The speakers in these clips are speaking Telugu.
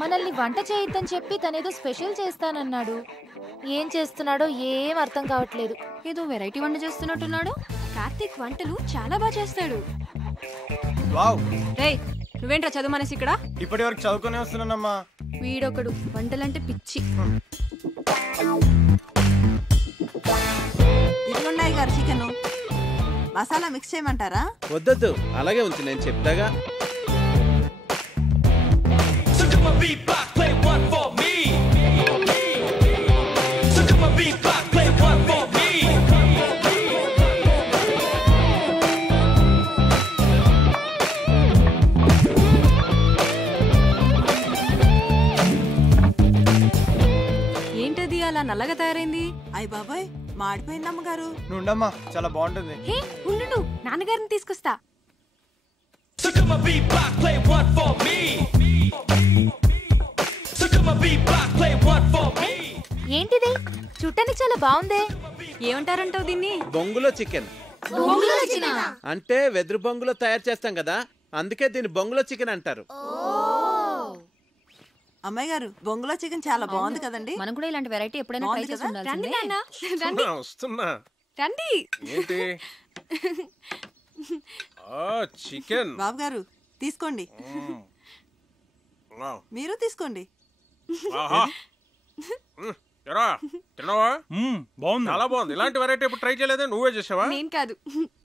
మనల్ని వంట చేయొద్దని చెప్పి తనేదో స్పెషల్ చేస్తానన్నాడు. ఏం చేస్తున్నాడో ఏం అర్థం కావట్లేదు. ఏదో వెరైటీ వంట చేస్తున్నట్టున్నాడు. కార్తీక్ వంటలు చాలా బాగా చేస్తాడు. వావ్. రేయ్, నువ్వేంట్రా చదువు మనసి ఇక్కడ? ఇప్పటి వరకు చదువుకునే వస్తున్నానమ్మా. వీడొకడు వంటలంటే పిచ్చి. ఇదిగోండి గారు చికెన్. మసాలా మిక్స్ చేయమంటారా? వద్దొద్దు, అలాగే ఉంచు, నేను చెప్తాగా. ఏంటది అలా నల్లగా తయారైంది? అయ్య బాబాయ్, మాడిపోయింది అమ్మగారు. నుండమ్మా, చాలా బాగుంటుంది. హే ఉండు, నాన్నగారిని తీసుకొస్తా. ఏంటిది? చూడటానికి చాలా బాగుందే. ఏమంటారంటావు దీన్ని? బొంగులో చికెన్. అంటే వెదురు బొంగులో తయారు చేస్తాం కదా, అందుకే దీన్ని బొంగులో చికెన్ అంటారు. అమ్మాయి గారు, బొంగులో చికెన్ చాలా బాగుంది కదండి. మనం కూడా ఇలాంటి వెరైటీ ఎప్పుడైనా ట్రై చేసి ఉండాల్సిందే. రండి. ఏంటి? చికెన్. బాబు గారు తీసుకోండి. మీరు తీసుకోండి. తిన్నావా? బాగుంది, చాలా బాగుంది. ఇలాంటి వెరైటీ ఎప్పుడు ట్రై చేయలేదా? నువ్వే చేసావా? నేను కాదు,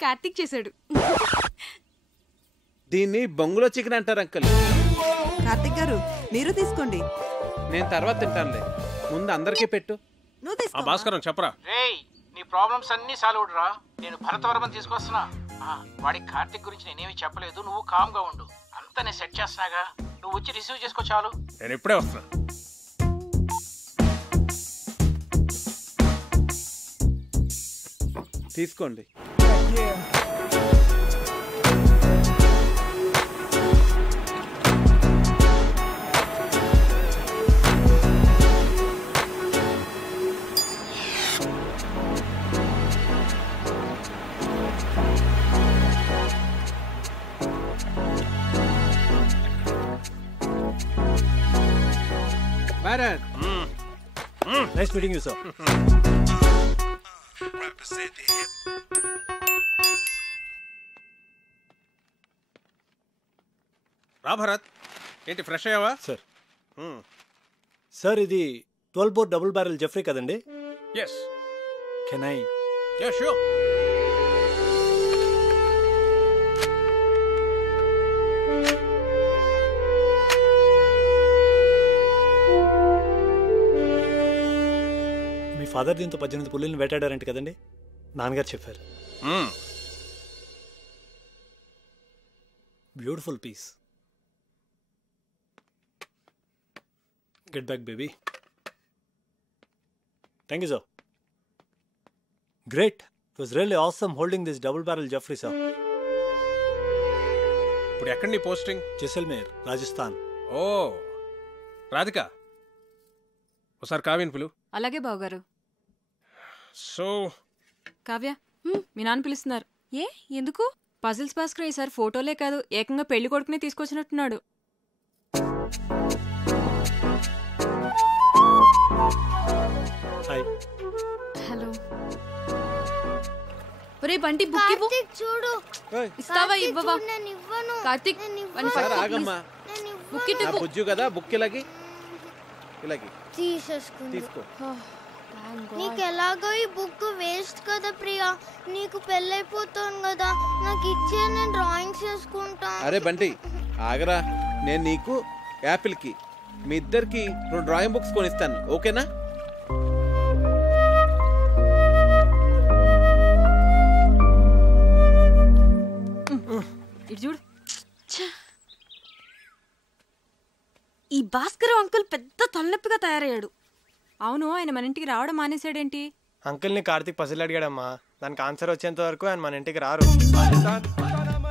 కార్తీక్ చేశాడు. దీన్ని బొంగులో చికెన్ అంటారు అంకుల్. కార్తీక్ గారు మీరు తీసుకోండి. నేను తర్వాత తింటానులే, ముందు అందరికీ పెట్టు. నువ్వు తీసుకో. భాస్కరం చెప్పరా. రేయ్, నీ ప్రాబ్లమ్స్ అన్ని సాల్వ్ రా. నేను భరతవర్మని తీసుకొస్తున్నా. వాడి కార్తిక్ గురించి నేనేమి చెప్పలేదు, నువ్వు కామ్ గా ఉండు. అంతా నేను సెట్ చేస్తున్నాగా, నువ్వు వచ్చి రిసీవ్ చేసుకో చాలు. నేను ఇప్పుడే వస్తున్నా. తీసుకోండి. Bharat. Nice meeting you, sir. రా భరత్, ఏంటి ఫ్రెష్ అయ్యావా? సార్ సార్, ఇది 12 బోర్ డబుల్ బ్యారెల్ జెఫ్రీ కదండి? Yes. Can I? Yeah sure. మీ ఫాదర్ దీంతో 18 పుల్లిని వేటాడారంట కదండి? నాన్నగారు చెప్పారు. Beautiful piece. Get back, baby. Thank you, sir. Great. It was really awesome holding this double-barrel Jeffrey, sir. ఇప్పుడు ఎక్కడ నీ పోస్టింగ్? జైసల్మేర్, రాజస్థాన్. ఓ, రాధిక ఒకసారి కావ్యని పిలు. అలాగే బావగారు. సో కావ్య, మీ నాన్న పిలుస్తున్నారు. ఏ ఎందుకు? పజిల్స్ భాస్కర్ ఈసారి ఫోటోలే కాదు, ఏకంగా పెళ్లి కొడుకునే తీసుకొచ్చినట్టున్నాడు. హాయ్. హలో. ఒరే బంటి, బుక్ ఇవ్వు. చూడు. ఇస్తావా ఇవ్వవా? కార్తీక్, ఆగమ్మా. బుక్ ఇటు. బుజ్జు కదా, బుక్ ఇలాగి తీసేసుకుంది. తీసుకో. నీకు ఎలాగో ఈ బుక్ వేస్ట్ కదా ప్రియా, నీకు పెళ్ళైపోతాను కదా, నాకు ఇచ్చే, నేను డ్రాయింగ్స్ చేసుకుంటా. అరే బంటి ఆగరా, నేను నీకు యాపిల్ కి మీ ఇద్దరికి 2 డ్రాయింగ్ బుక్స్ కొనిస్తాను, ఓకేనా? ఇటు చూడు. ఈ భాస్కర్ అంకుల్ పెద్ద తలనొప్పిగా తయారయ్యాడు. అవును, ఆయన మన ఇంటికి రావడం మానేశాడేంటి? అంకుల్ని కార్తీక్ పసిల్ అడిగాడమ్మా, దానికి ఆన్సర్ వచ్చేంత వరకు ఆయన మన ఇంటికి రారు.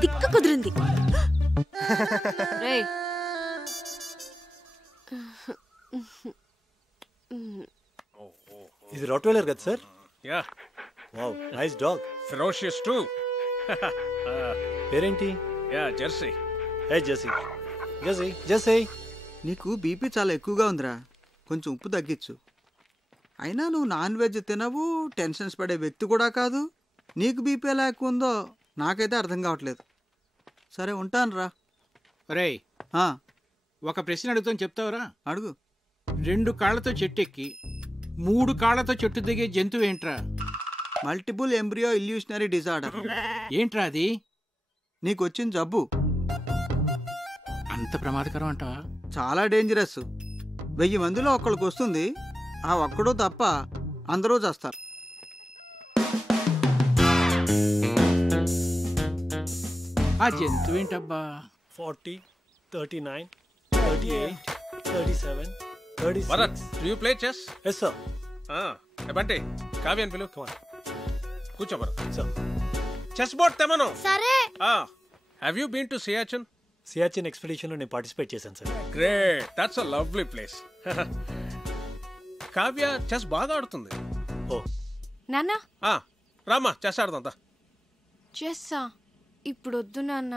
తిక్క కుదిరింది. రేయ్, ఇది రాట్వైలర్ కదా sir? Yeah. Wow, nice dog. Ferocious too. పేరేంటి? Yeah, Jersey. Hey Jersey. Jersey, Jersey. నీకు బీపీ చాలా ఎక్కువగా ఉందిరా, కొంచెం ఉప్పు తగ్గించు. అయినా నువ్వు నాన్ వెజ్ తినవు, టెన్షన్స్ పడే వ్యక్తి కూడా కాదు. నీకు బీపీ ఎలా ఎక్కువ ఉందో నాకైతే అర్థం కావట్లేదు. సరే ఉంటాను రా. రేయ్, ఒక ప్రశ్న అడుగుతాను, చెప్తావురా? అడుగు. 2 కాళ్ళతో చెట్టు ఎక్కి 3 కాళ్ళతో చెట్టు దిగే జంతువు ఏంట్రా? Multiple embryo illusionary disorder. ఏంట్రా అది? నీకు వచ్చిన జబ్బు. అంత ప్రమాదకరం అంటావా? చాలా డేంజరస్. 1000 మందిలో ఒక్కడికి వస్తుంది. ఆ ఒక్కడో తప్ప అందరూ చేస్తారు. ఆ జంతువు ఏంటబ్బా? 40, 39, 38, 37, 36. Bharat, do you play chess? Yes, sir. Bunty, కావ్యాన్ని పిలు. Come on. కూర్చో భరత్. Sir. చెస్ బోర్డ్ తెమను. సరే. Have you been to Siachen? Siachen ఎక్స్పెడిషన్లో నేను పార్టిసిపేట్ చేశాను sir. Great, that's a lovely place. Kavya chess బాగా ఆడుతుంది. ఓ నాన్న రామా, చెస్ ఆడదా. చెస్సా? ఇప్పుడు వద్దు నాన్న.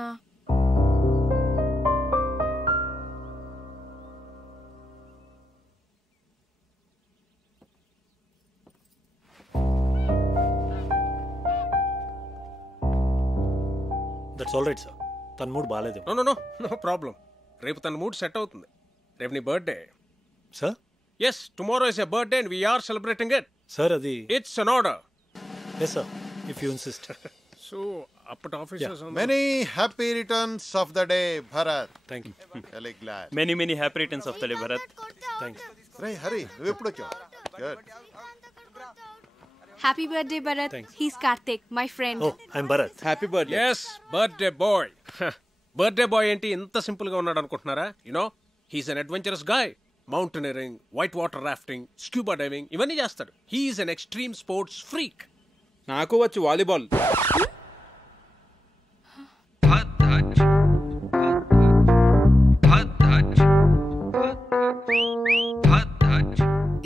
That's all right sir. తన మూడ్ బాగాలేదు. No problem. రేపు తన మూడ్ సెట్ అవుతుంది. రేపు నీ birthday. Sir? Yes, tomorrow is a birthday and we're celebrating it. Sir అది it's an order. Yes sir, if you insist. So అప్పటి officers Many happy returns of the day, Bharat. Thank you. Really glad. Many happy returns of the day, Bharat. Thanks. Ray, hurry. నువ్వు ఎప్పుడు వచ్చావు? Good. Happy birthday Bharat. He's Karthik, my friend. Oh, I'm Bharat. Happy birthday. Yes, birthday boy. Birthday boy ఏంటి ఇంత సింపుల్ గా ఉన్నాడు అనుకుంటున్నారా? You know, he's an adventurous guy. Mountaineering, white water rafting, scuba diving ఇవన్నీ చేస్తాడు. He's an extreme sports freak. నాకు వచ్చు వాలీబాల్.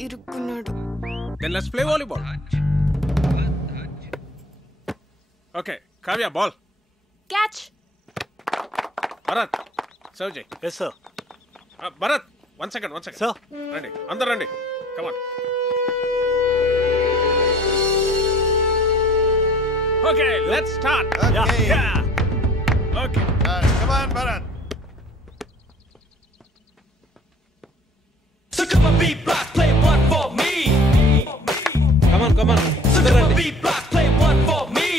ఇరుక్కున్నాడు. Then let's play volleyball. Okay, Kavya, ball. Catch. Bharat, serve Jay. Yes, sir. Bharat, one second. Sir. Ready. Andar ready. Come on. Okay, let's start. Okay. Yeah. Okay. Come on, Bharat. So come on, B-block, play one for me. Come on. So come on, B-block, play one for me.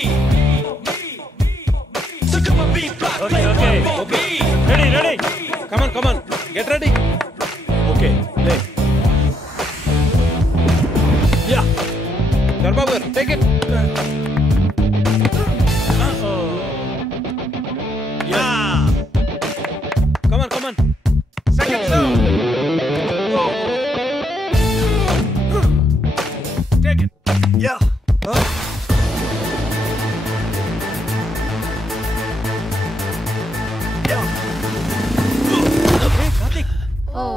So come on, B-block, play one for me. Ready. Come on. Get ready. Okay, play. Yeah. Garbabu, take it. Yeah. Come on. Second serve. Take it. Yeah. Hey, Karthik. Oh.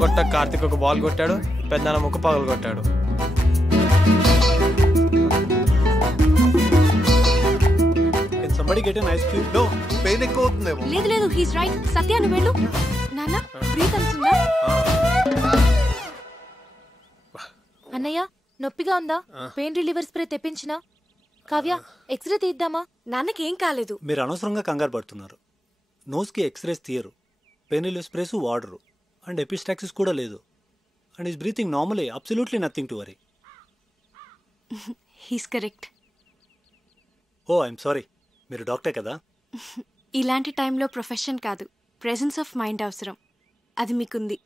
కొట్ట కార్తిక్ ఒక బాల్ కొట్టాడు, పెద్దన్న ముక్క పగలు కొట్టాడు. Can somebody get an ice cube? No, pain ఎక్కువ అవుతుందేమో. లేదు, హీస్ రైట్. సత్య నువ్వు వెళ్ళు. నాన్న, బ్రీత్ అవుతుందా? అన్నయ్య, నొప్పిగా ఉందా? పెయిన్ రిలీవర్ స్ప్రే తెప్పించినా? కావ్య, ఎక్స్రే తీద్దామా? నాన్నకి ఏం కాలేదు. మీరు అనవసరంగా కంగారు పడుతున్నారు. నోస్కి ఎక్స్రేస్ తీయరు, పెయిన్ రిలీఫ్ స్ప్రేస్ వాడరు, అండ్ ఎపిస్టాక్సిస్ కూడా లేదు. And is breathing normally, absolutely nothing to worry. He's correct. Oh, I'm sorry. మీరు డాక్టర్ కదా? ఇలాంటి టైంలో ప్రొఫెషన్ కాదు, ప్రెజెన్స్ ఆఫ్ మైండ్ అవసరం. అది మీకుంది.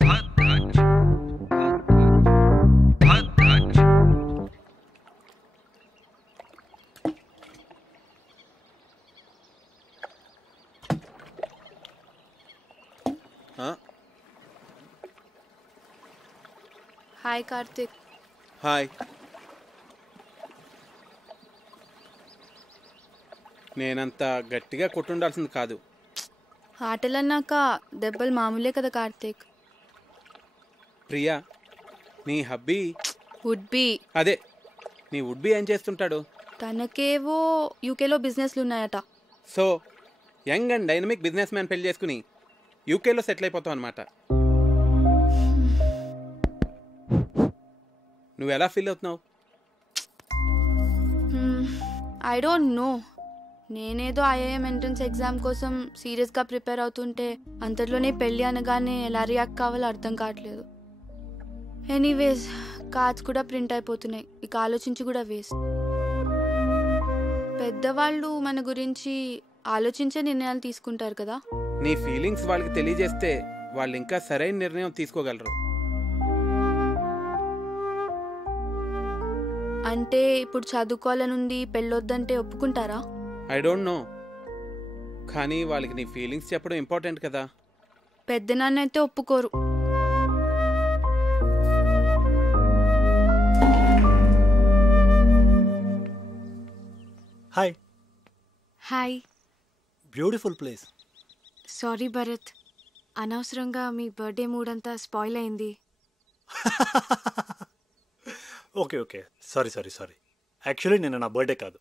హాయ్ కార్తిక్. హాయ్. నేనంత గట్టిగా కొట్టుండాల్సింది కాదు. ఆటలన్నాక దెబ్బలు మామూలే కదా కార్తీక్. ప్రియా, నీ హబ్బీ వుడ్ బి. అదే, నీ వుడ్ బి ఏం చేస్తుంటాడు? తనకేవో యూకేలో బిజినెస్లు ఉన్నాయట. So young and dynamic business man పెళ్లి చేసుకుని యూకేలో సెటిల్ అయిపోతావు అనమాట. నువ్వు ఎలా ఫీల్ అవుతున్నావు? I don't know. నేనేదో ఐఐఎం ఎంట్రన్స్ ఎగ్జామ్ కోసం సీరియస్గా ప్రిపేర్ అవుతుంటే అంతట్లోనే పెళ్ళి అనగానే ఎలా రియాక్ట్ కావాలో అర్థం కావట్లేదు. ఎనీవేస్, కార్డ్స్ కూడా ప్రింట్ అయిపోతున్నాయి. ఇక ఆలోచించి కూడా వేస్ట్. పెద్దవాళ్ళు మన గురించి ఆలోచించే నిర్ణయాలు తీసుకుంటారు కదా. నీ ఫీలింగ్స్ వాళ్ళకి తెలియజేస్తే వాళ్ళు ఇంకా సరైన నిర్ణయం తీసుకోగలరు. అంటే ఇప్పుడు చదువుకోవాలనుంది, పెళ్ళొద్దంటే ఒప్పుకుంటారా? ఐ డోంట్ నో, కానీ వాళ్ళకి నీ ఫీలింగ్స్ చెప్పడం ఇంపార్టెంట్ కదా. పెద్దనాన్న అయితే ఒప్పుకోరు. Hi. Hi. Beautiful place. Sorry Bharat, అనవసరంగా మీ బర్త్డే మూడ్ అంతా స్పాయిల్ అయింది. Okay okay, sorry sorry sorry. Actually నిన్న నా బర్త్డే కాదు.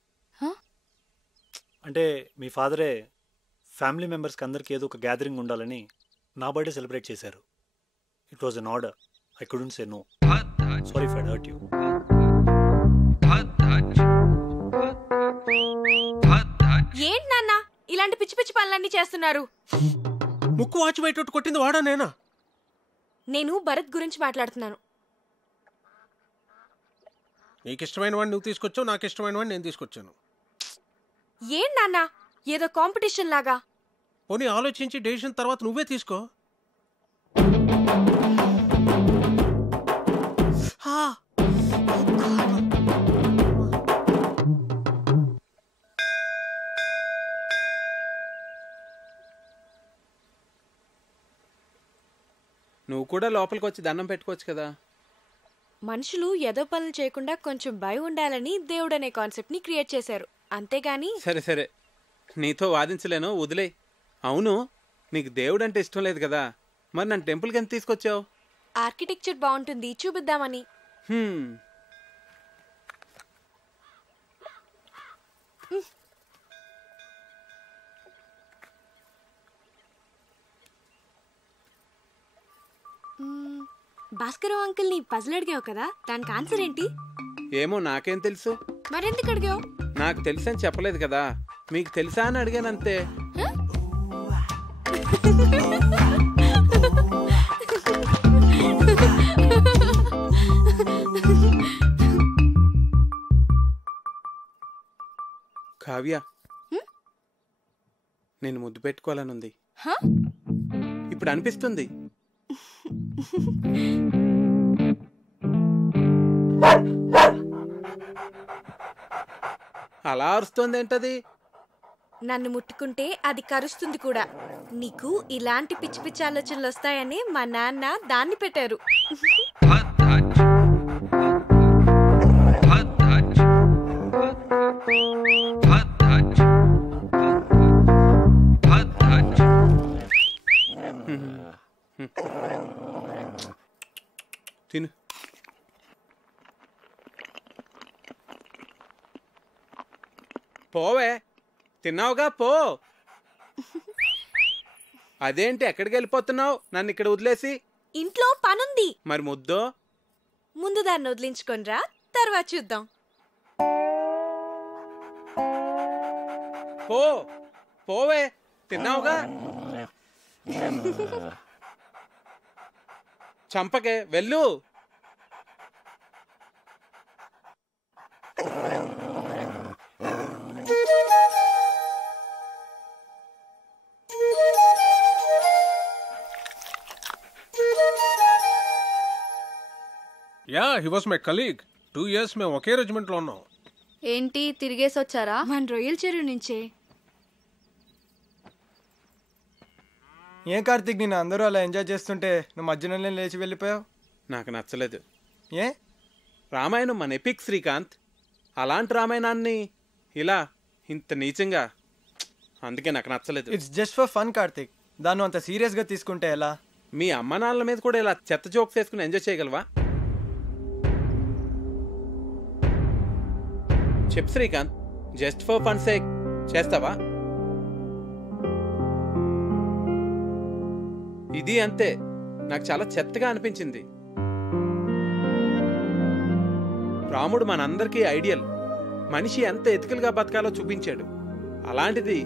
అంటే మీ ఫాదరే ఫ్యామిలీ మెంబర్స్కి అందరికీ ఏదో ఒక గ్యాదరింగ్ ఉండాలని నా బర్త్డే సెలబ్రేట్ చేశారు. It was an order. I couldn't say no. Sorry if I hurt you. ఏంటి నాన్న ఇలాంటి పిచ్చి పిచ్చి పనులన్నీ చేస్తున్నారు? ముక్కు వాచి బయట కొట్టింది వాడా నేనా? నేను భరత్ గురించి మాట్లాడుతున్నాను. నీకు ఇష్టమైన వాడిని నువ్వు తీసుకొచ్చావు, నాకు ఇష్టమైన వాడిని నేను తీసుకొచ్చాను. ఏం నాన్న ఏదో కాంపిటీషన్ లాగా? పోనీ ఆలోచించి డెసిషన్ తర్వాత నువ్వే తీసుకో. నువ్వు కూడా లోపలికి వచ్చి దండం పెట్టుకోవచ్చు కదా. మనుషులు ఏదో పనులు చేయకుండా కొంచెం భయం ఉండాలని దేవుడు అనే కాన్సెప్ట్ ని క్రియేట్ చేశారు, అంతేగాని. సరే సరే, నీతో వాదించలేను, వదిలే. అవును, నీకు దేవుడు అంటే ఇష్టం లేదు కదా, మరి నన్ను టెంపుల్కి ఎంత తీసుకొచ్చావు? ఆర్కిటెక్చర్ బాగుంటుంది చూపిద్దామని. భాస్కర్ అంకుల్ ని పజిల్ అడిగావు కదా, దానికి ఆన్సర్ ఏంటి? ఏమో, నాకేం తెలుసు. మరెందుకు అడిగావు? నాకు తెలుసని చెప్పలేదు కదా, మీకు తెలుసా అని అడిగానంతే. కావ్య, నేను ముద్దు పెట్టుకోవాలనుంది. ఇప్పుడు అనిపిస్తుంది. అలా అరుస్తుంది ఏంటది? నన్ను ముట్టుకుంటే అది కరుస్తుంది కూడా. నీకు ఇలాంటి పిచ్చి పిచ్చి ఆలోచనలు వస్తాయని మా నాన్న దాన్ని పెట్టారు. తిను. పోవే, తిన్నావుగా, పో. అదేంటి ఎక్కడికి వెళ్ళిపోతున్నావు నన్ను ఇక్కడ వదిలేసి? ఇంట్లో పనుంది. మరి ముద్దో? ముందు దాన్ని వదిలించుకొనిరా, తర్వాత చూద్దాం. పో, పోవే, తిన్నావుగా. చంపకే, వెళ్ళు. Yeah, he was my colleague. 2 years మేము ఒకే రెజిమెంట్లో ఉన్నాం. ఏంటి తిరిగేసి వచ్చారా? మన రొయ్యల చెరువు నుంచే. ఏం కార్తీక్, నేను అందరూ అలా ఎంజాయ్ చేస్తుంటే నువ్వు మధ్యలోనే లేచి వెళ్ళిపోయావు. నాకు నచ్చలేదు. ఏ? రామాయణం మన ఎపిక్ శ్రీకాంత్. అలాంటి రామాయణాన్ని ఇలా ఇంత నీచంగా అందుకే నాకు నచ్చలేదు. It's just for fun Karthik, దాన్ని అంత సీరియస్గా తీసుకుంటే ఎలా? మీ అమ్మ నాన్నల మీద కూడా ఇలా చెత్త జోక్స్ వేసుకుని ఎంజాయ్ చేయగలవా? చెప్పు Srikanth, just for fun sake చేస్తావా? ఇది అంతే, నాకు చాలా చెత్తగా అనిపించింది. రాముడు మనందరికీ ఐడియల్, మనిషి ఎంత ఎథికల్గా బతకాలో చూపించాడు. అలాంటిది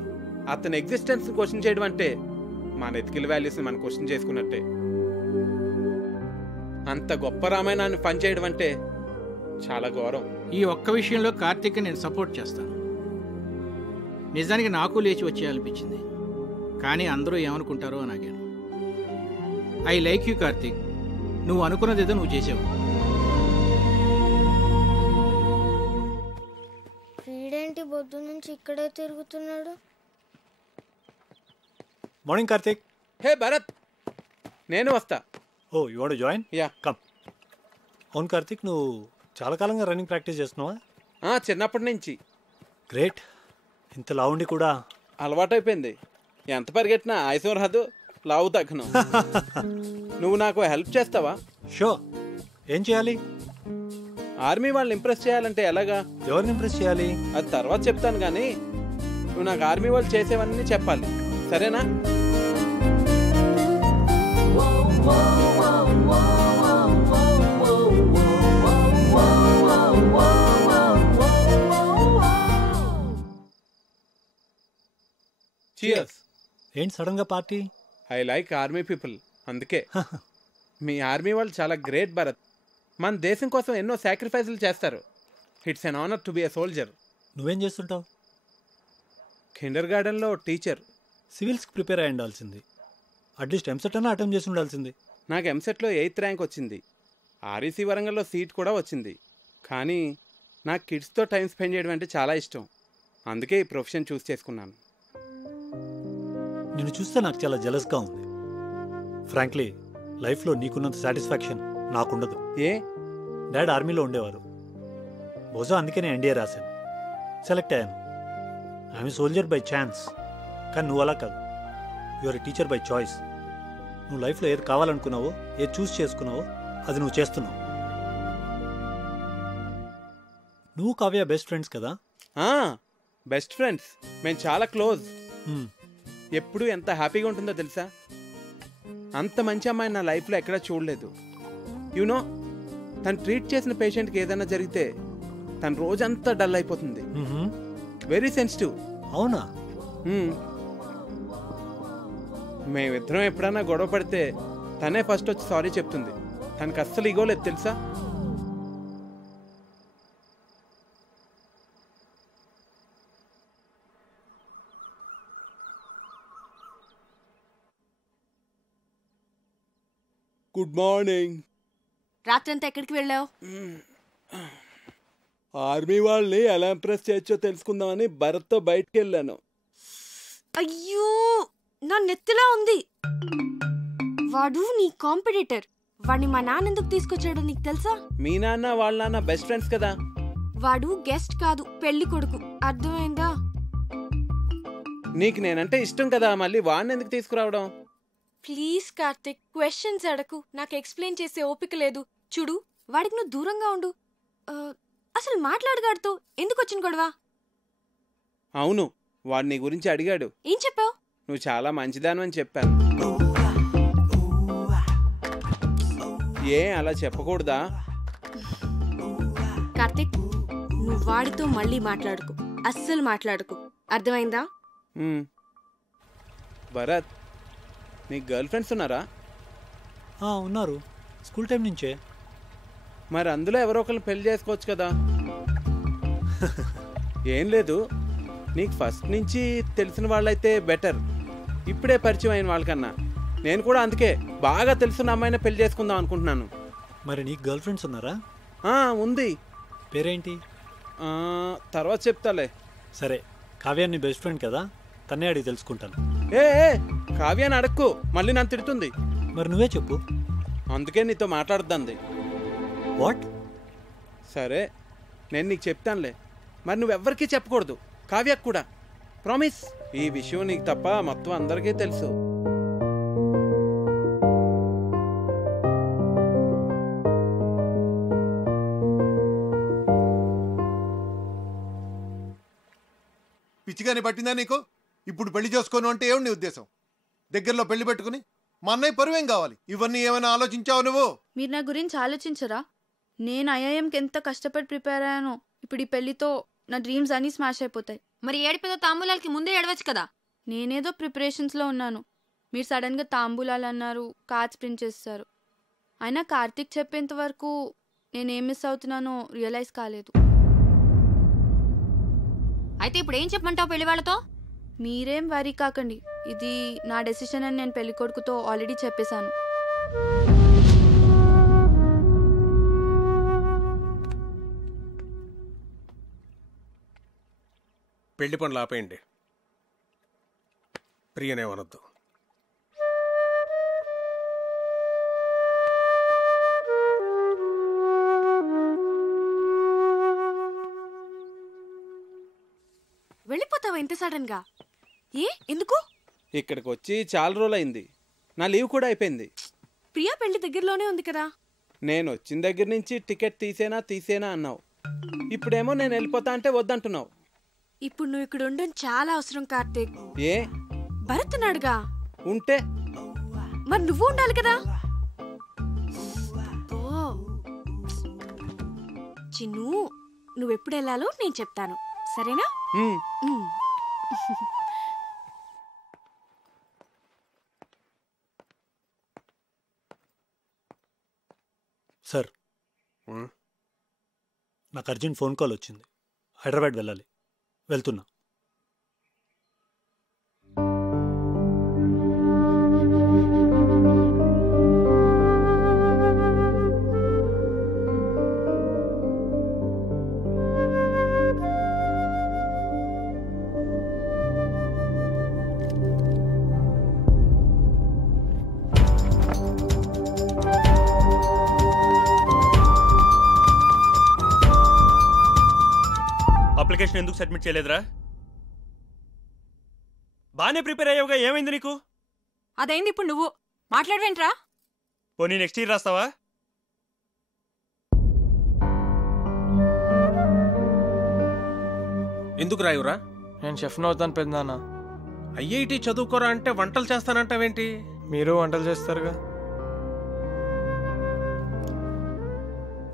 అతని ఎగ్జిస్టెన్స్ క్వశ్చన్ చేయడం అంటే మన ఎథికల్ వాల్యూస్ని మనం క్వశ్చన్ చేసుకున్నట్టే. అంత గొప్ప రామాయణాన్ని పనిచేయడం అంటే చాలా ఘోరం. ఈ ఒక్క విషయంలో కార్తీక్ నేను సపోర్ట్ చేస్తాను. నిజానికి నాకు లేచి వచ్చేయాలనిపించింది, కానీ అందరూ ఏమనుకుంటారో అని ఆగాను. ఐ లైక్ యూ కార్తీక్, నువ్వు అనుకున్నదేదో నువ్వు చేసావు. వీడేంటి పొద్దు నుంచి ఇక్కడే తిరుగుతున్నాడు? మార్నింగ్ కార్తిక్. హే భరత్, నేను వస్తా. Oh you want to join? Yeah come. అవును కార్తిక్, నువ్వు చాలా కాలంగా రన్నింగ్ ప్రాక్టీస్ చేస్తున్నావా? చిన్నప్పటి నుంచి. గ్రేట్. ఇంత లావుండి కూడా అలవాటైపోయింది. ఎంత పరిగెట్టినా ఆయుసం రాదు, లావు తగ్గను. నువ్వు నాకు హెల్ప్ చేస్తావా? షో. ఏం చేయాలి? ఆర్మీ వాళ్ళని ఇంప్రెస్ చేయాలంటే ఎలాగా? ఎవరిని ఇంప్రెస్ చేయాలి? అది తర్వాత చెప్తాను, కానీ నువ్వు నాకు ఆర్మీ వాళ్ళు చేసేవన్నీ చెప్పాలి, సరేనా? Cheers. ఏంటి సడన్ గా party? I like army people, అందుకే. మీ ఆర్మీ వాళ్ళు చాలా గ్రేట్ భరత్. మన దేశం కోసం ఎన్నో సాక్రిఫైసులు చేస్తారు. It's an honour to be a soldier. నువ్వేం చేస్తుంటావు? కిండర్ గార్డెన్లో టీచర్. సివిల్స్కి ప్రిపేర్ అయ్యి ఉండాల్సింది, అట్లీస్ట్ ఎంసెట్ అన్నా అటెంప్ట్ చేసి ఉండాల్సింది. నాకు ఎంసెట్లో 8th ర్యాంక్ వచ్చింది, ఆర్ఈసీ వరంగల్లో సీట్ కూడా వచ్చింది. కానీ నాకు కిడ్స్తో టైం స్పెండ్ చేయడం అంటే చాలా ఇష్టం, అందుకే ఈ ప్రొఫెషన్ చూస్ చేసుకున్నాను. నిన్ను చూస్తే నాకు చాలా జెలస్గా ఉంది. ఫ్రాంక్లీ లైఫ్లో నీకున్నంత సాటిస్ఫాక్షన్ నాకుండదు. ఏ? డాడ్ ఆర్మీలో ఉండేవారు, బహుశా అందుకే నేను ఎన్డీఏ రాశాను, సెలెక్ట్ అయ్యాను. I'm soldier by chance. కానీ నువ్వు అలా కాదు, యువర్ టీచర్ బై చాయిస్. నువ్వు లైఫ్లో ఏది కావాలనుకున్నావో, ఏది చూస్ చేసుకున్నావో అది నువ్వు చేస్తున్నావు. నువ్వు కావ్య బెస్ట్ ఫ్రెండ్స్ కదా? బెస్ట్ ఫ్రెండ్స్, మేము చాలా క్లోజ్. ఎప్పుడు ఎంత హ్యాపీగా ఉంటుందో తెలుసా? అంత మంచి అమ్మాయి నా లైఫ్లో ఎక్కడా చూడలేదు. యూనో, తను ట్రీట్ చేసిన పేషెంట్కి ఏదైనా జరిగితే తను రోజంతా డల్ అయిపోతుంది. Very sensitive. అవునా? మేమిద్దరం ఎప్పుడైనా గొడవ పడితే తనే ఫస్ట్ వచ్చి సారీ చెప్తుంది. తనకు అస్సలు ఇగోలేదు తెలుసా? Good morning. రాత్రంతా ఎక్కడికి వెళ్ళావు? ఆర్మీ వాళ్ళని ఎలా ఇంప్రెస్ చేయొచ్చో తెలుసుకుందామని భరత్తో బయటికి వెళ్ళాను. అయ్యో, నా నెత్తిలా ఉంది. వాడు నీ కాంపిటీటర్. వాడిని మా నాన్న ఎందుకు తీసుకొచ్చాడో నీకు తెలుసా? మీ నాన్న వాళ్ళ నాన్న బెస్ట్ ఫ్రెండ్స్ కదా. వాడు గెస్ట్ కాదు, పెళ్లి కొడుకు. అర్థమైందా? నీకు నేనంటే ఇష్టం కదా, మళ్ళీ వాడిని ఎందుకు తీసుకురావడం? ప్లీజ్ కార్తిక్, క్వశ్చన్స్ అడకు. నాకు ఎక్స్ప్లెయిన్ చేసే ఓపిక లేదు. చూడు, వాడికి నువ్వు దూరంగా ఉండు. అసలు మాట్లాడగాడుతో ఎందుకు వచ్చిన గొడవ? అవును, వాడు నీ గురించి అడిగాడు. ఏం చెప్పావు? నువ్వు చాలా మంచిదాను అని చెప్పాను. ఏ అలా చెప్పకూడదా? కార్తిక్, నువ్వు వాడితో మళ్ళీ మాట్లాడుకు, అస్సలు మాట్లాడుకు. అర్థమైందా? భరత్, నీకు గర్ల్ ఫ్రెండ్స్ ఉన్నారా? ఉన్నారు, స్కూల్ టైం నుంచే. మరి అందులో ఎవరో ఒకరిని పెళ్లి చేసుకోవచ్చు కదా. ఏం లేదు, నీకు ఫస్ట్ నుంచి తెలిసిన వాళ్ళైతే బెటర్, ఇప్పుడే పరిచయం అయిన వాళ్ళకన్నా. నేను కూడా అందుకే బాగా తెలుసున్న అమ్మాయిని పెళ్లి చేసుకుందాం అనుకుంటున్నాను. మరి నీకు గర్ల్ ఫ్రెండ్స్ ఉన్నారా? ఉంది. పేరేంటి? తర్వాత చెప్తాలే. సరే, కావ్య నీ బెస్ట్ ఫ్రెండ్ కదా, తన్నే అడిగి తెలుసుకుంటాను. ఏ కావ్యాన్ని అడక్కు, మళ్ళీ నన్ను తిడుతుంది. మరి నువ్వే చెప్పు. అందుకే నీతో మాట్లాడుద్దంది. వాట్? సరే, నేను నీకు చెప్తానులే. మరి నువ్వెవ్వరికీ చెప్పకూడదు, కావ్యకు కూడా. ప్రామిస్. ఈ విషయం నీకు తప్ప మొత్తం అందరికీ తెలుసు. పిచ్చిగాని పట్టిందా నీకు? ఇప్పుడు పెళ్లి చేసుకోను అంటే ఏమి నీ ఉద్దేశం? దగ్గరలో పెళ్లి పెట్టుకుని మా అన్నయ్య పరువేం కావాలి? ఇవన్నీ ఏమైనా ఆలోచించావు నువ్వు? మీరు నా గురించి ఆలోచించరా? నేను ఐఐఎంకి ఎంత కష్టపడి ప్రిపేర్ అయ్యానో. ఇప్పుడు ఈ పెళ్లితో నా డ్రీమ్స్ అన్నీ స్మాష్ అయిపోతాయి. మరి ఏడిపోతే తాంబూలాలకి ముందే ఏడవచ్చు కదా. నేనేదో ప్రిపరేషన్స్లో ఉన్నాను. మీరు సడన్గా తాంబూలాలు అన్నారు, కార్డ్స్ ప్రింట్ చేస్తారు. అయినా కార్తీక్ చెప్పేంత వరకు నేనేం మిస్ అవుతున్నానో రియలైజ్ కాలేదు. అయితే ఇప్పుడు ఏం చెప్పమంటావు పెళ్లి వాళ్ళతో? మీరేం వరీ కాకండి. ఇది నా డెసిషన్ అని నేను పెళ్లి కొడుకుతో ఆల్రెడీ చెప్పేశాను. పెళ్లి పనులు ఆపేయండి. ప్రియనేమనొద్దు. వెళ్ళిపోతావా ఇంత సడన్ గా? ఎందుకు? ఇక్కడికి వచ్చి చాలా రోజులైంది. నా లీవ్ కూడా అయిపోయింది. ప్రియా పెళ్లి దగ్గరలోనే ఉంది కదా. నేను వచ్చిన దగ్గర నుంచి టికెట్ తీసేనా అన్నావు. ఇప్పుడేమో నేను వెళ్ళిపోతా అంటే వద్దంటున్నావు. ఇప్పుడు నువ్వు ఇక్కడ ఉండడం చాలా అవసరం కార్తీక్. ఏ? భరత్ ఉన్నాడుగా. ఉంటే మరి నువ్వు ఉండాలి కదా. చిన్ను, నువ్వెప్పుడు వెళ్ళాలో నేను చెప్తాను, సరేనా? సార్, నాకు అర్జెంట్ ఫోన్ కాల్ వచ్చింది. హైదరాబాద్ వెళ్ళాలి. వెళ్తున్నా. అప్లికేషన్ ఎందుకు సబ్మిట్ చేయలేదురా? బాగానే ప్రిపేర్ అయ్యావుగా, ఏమైంది నీకు? అదైంది. ఇప్పుడు నువ్వు మాట్లాడవేంట్రా? పోనీ నెక్స్ట్ ఇయర్ రాస్తావా? ఎందుకు రాయురా? నేను షెఫ్ను అవుతాను పెద్దనాన్న. ఐఐటి చదువుకోరా అంటే వంటలు చేస్తానంటావేంటి? మీరు వంటలు చేస్తారుగా.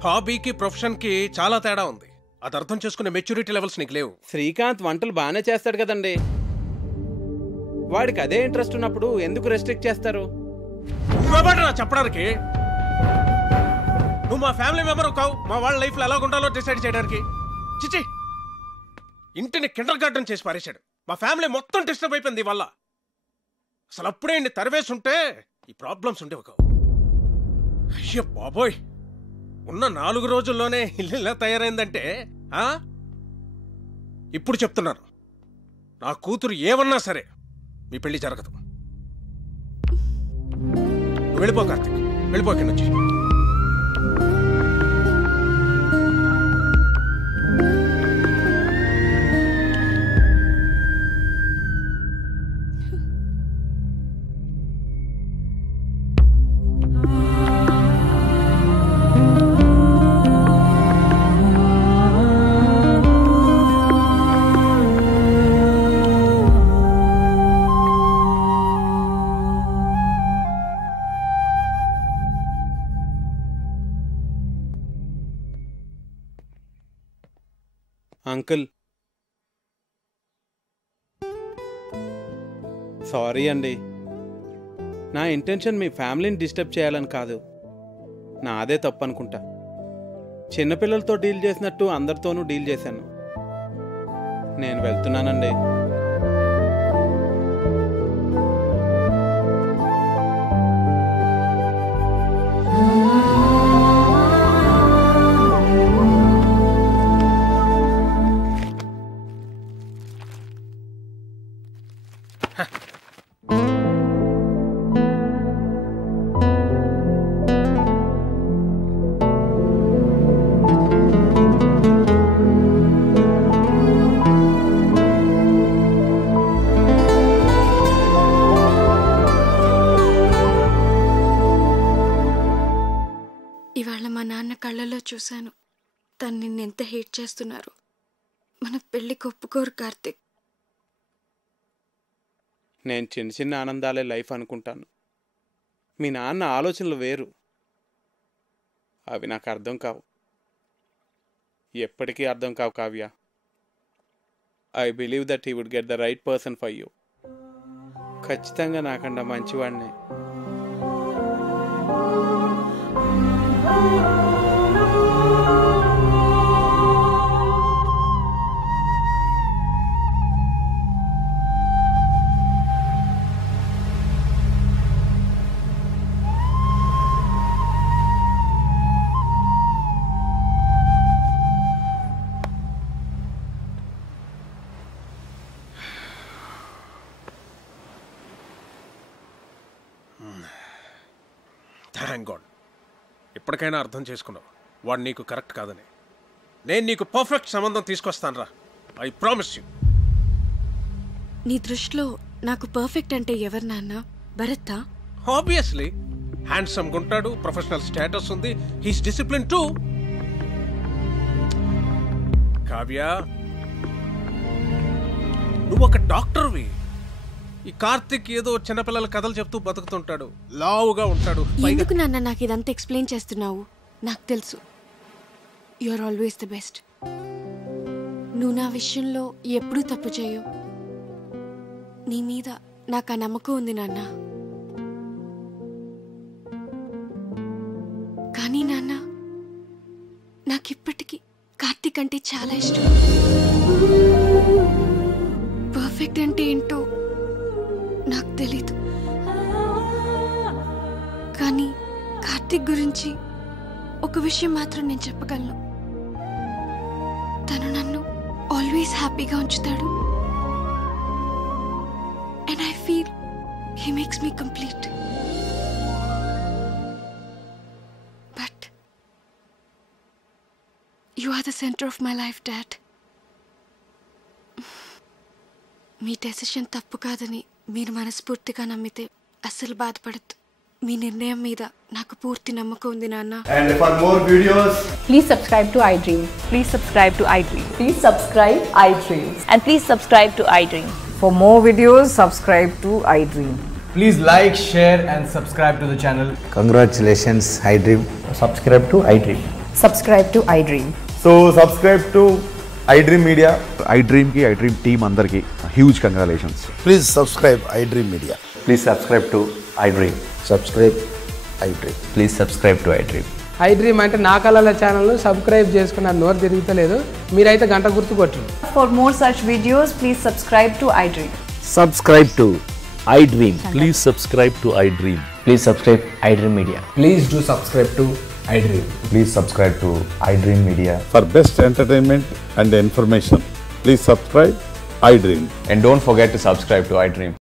హాబీకి ప్రొఫెషన్కి చాలా తేడా ఉంది. అది అర్థం చేసుకునే మెచ్యూరిటీ లెవెల్స్ నీకు లేవు. శ్రీకాంత్ వంటలు బాగానే చేస్తాడు కదండి. వాడికి అదే ఇంట్రెస్ట్ ఉన్నప్పుడు ఎందుకు రెస్ట్రిక్ట్ చేస్తారు? నువ్వెవడ్రా చెప్పడానికి? నువ్వు మా ఫ్యామిలీ మెంబర్ కావు. మా వాళ్ళ లైఫ్లో ఎలా ఉండాలో డిసైడ్ చేయడానికి. చిచి, ఇంటిని కిండర్ గార్డెన్ చేసి పారేశాడు. మా ఫ్యామిలీ మొత్తం డిస్టర్బ్ అయిపోయింది వల్ల. అసలు అప్పుడే ఇన్ని తరివేసి ఉంటే ఈ ప్రాబ్లమ్స్ ఉండేవి కావు. అయ్యో బాబోయ్, ఉన్న 4 రోజుల్లోనే ఇల్లు ఇలా తయారైందంటే ఇప్పుడు చెప్తున్నాను, నా కూతురు ఏమన్నా సరే మీ పెళ్లి జరగదు. వెళ్ళిపో కార్తీక్, వెళ్ళిపో ఇక్కడి నుంచి. అంకుల్, సారీ అండి. నా ఇంటెన్షన్ మీ ఫ్యామిలీని డిస్టర్బ్ చేయాలని కాదు. నాదే తప్పు అనుకుంటా. చిన్నపిల్లలతో డీల్ చేసినట్టు అందరితోనూ డీల్ చేశాను. నేను వెళ్తున్నానండి. చూశాను. తను నిన్నెంత హేట్ చేస్తున్నారు. మన పెళ్ళికి ఒప్పుకోరు కార్తిక్. నేను చిన్న చిన్న ఆనందాలే లైఫ్ అనుకుంటాను. మీ నాన్న ఆలోచనలు వేరు. అవి నాకు అర్థం కావు, ఎప్పటికీ అర్థం కావు Kavya. I believe that he would get the right person for you. ఖచ్చితంగా నాకన్నా మంచివాడినే. థ్యాంక్ గాడ్, ఇప్పటికైనా అర్థం చేసుకున్నావు వాడు నీకు కరెక్ట్ కాదని. నేను నీకు పర్ఫెక్ట్ సంబంధం తీసుకొస్తాను రా, ఐ ప్రామిస్ యూ. నీ దృష్టిలో నాకు పర్ఫెక్ట్ అంటే ఎవరు నాన్న? భరత్? ఆబ్వియస్లీ. హ్యాండ్సమ్గా ఉంటాడు, ప్రొఫెషనల్ స్టేటస్ ఉంది, హీస్ డిసిప్లిన్ టూ. కావ్య, నువ్వు ఒక డాక్టర్వి. ఈ కార్తిక్ ఏదో చిన్నపిల్లల కథలు చెప్తూ బతుకుతుంటాడు, లావుగా ఉంటాడు. ఎందుకు నాన్న నాకు ఇదంతా ఎక్స్ప్లెయిన్ చేస్తున్నావు? నాకు తెలుసు you are always the best. నువ్వు నా విషయంలో ఎప్పుడూ తప్పు చేయవు. నీ మీద నాకు ఆ నమ్మకం ఉంది నాన్న. కానీ నాన్న, నాకిప్పటికీ కార్తిక్ అంటే చాలా ఇష్టం. పర్ఫెక్ట్ అంటే ఏంటో నాకు తెలీదు, కానీ కార్తిక్ గురించి ఒక విషయం మాత్రం నేను చెప్పగలను. తను నన్ను ఆల్వేస్ హ్యాపీగా ఉంచుతాడు. And I feel he makes me complete. But you are the centre of my life dad. మీ డెసిషన్ తప్పు కాదని మీరు మనస్ఫూర్తిగా నమ్మితే అస్సలు బాధపడద్దు. మీ నిర్ణయం మీద నాకు పూర్తి నమ్మకం ఉంది నాన్న. And for more videos, please subscribe to iDream. Please subscribe to iDream. Please subscribe iDream. And please subscribe to iDream. For more videos, subscribe to iDream. please like, share and subscribe to the channel. Congratulations, iDream. Subscribe to iDream. Subscribe to iDream. So subscribe to iDream Media. iDream ki iDream team andarki huge congratulations. Please subscribe iDream Media. Please subscribe to iDream. Subscribe iDream. Please subscribe to iDream. iDream అంటే నా కళల ఛానల్ను సబ్స్క్రైబ్ చేసుకున్న నోరు తిరుగుతలేదు. మీరైతే గంట గుర్తు కొట్టండి. For more such videos, please subscribe to iDream. Subscribe to iDream. Please subscribe to iDream. Please subscribe iDream Media. Please do subscribe to iDream. Please subscribe to iDream Media. For best entertainment and information, please subscribe iDream. And don't forget to subscribe to iDream.